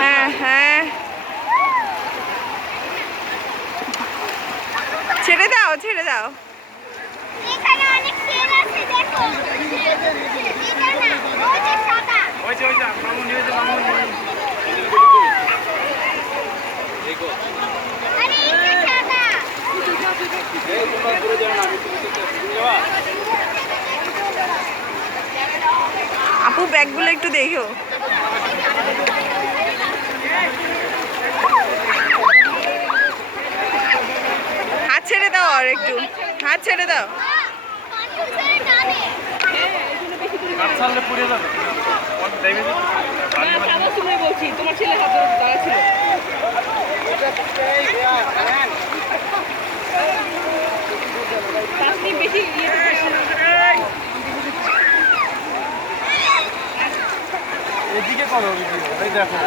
হ্যাঁ হ্যাঁ, ছেড়ে দাও ছেড়ে দাও। এখানে অনেক সেল আছে দেখো। এটা না, ওই যে সাদা। ওই যে মামুনি ওই যে মামুনি দেখো। আরে এটা সাদা। এই তোমরা দূরে যাও না, আমি তুমি যাবা। আপু ব্যাগগুলো একটু দেখো। হাত ছেড়ে দাও, আর একটু হাত ছেড়ে দাও। মানুষের নামে। হাত ছাড়লে পড়ে যাবে। দেখবে যে সাদা তুমি বলছি, তোমার ছেলে হাত ধরে দাঁড়া ছিল। তাসনিম বেশি এদিকে করো ভিডিও, এই দেখো।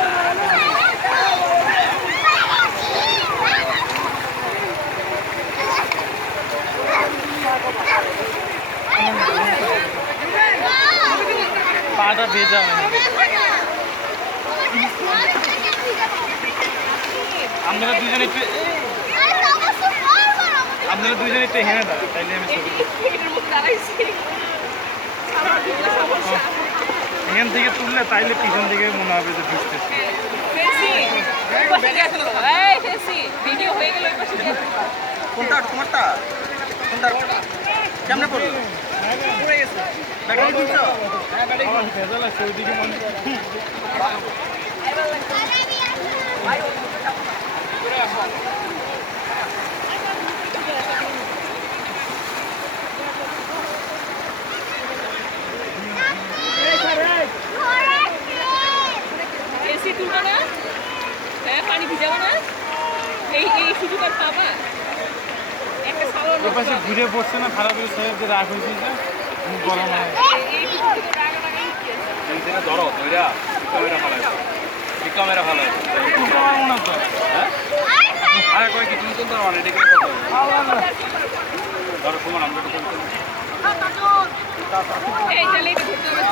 পাটা ভেজা হয়। আপনারা দুজনে একটু আপনারা দুজনে একটু হেনে দাঁড়ান, তাইলে আমি ছবি দাঁড়াইছি। এখান থেকে তুললে তাইলে পিছন থেকে মনে হবে যে ঢুকতেছে। ভিডিও হয়ে গেল। কোনটা তোমারটা? কোনটা কেমনে পড়লো? পড়ে গেছে। ব্যাটারি কিনছো? হ্যাঁ ব্যাটারি আমার ভেজাল আছে ওইদিকে মনে এসি তুলবো না? হ্যাঁ, পানি ভিজাবো না? এই সুযোগ আর পাবা? একটা সালোয়ার ওর পাশে ঘুরে পড়ছে না, খারাপ হয়ে সাহেব যে রাগ হয়েছে যে গরম হয়। ধরো ধইরা ক্যামেরা ফালাই। ক্যামেরা ফালাই। তুলতে পারবো না তো। হ্যাঁ? আরে কই কি তুমি তুলতে পারো না, এটা কি কথা? ধরো তোমার আমরা তো তুলতে। এই তাহলে এটা ধরতে হবে।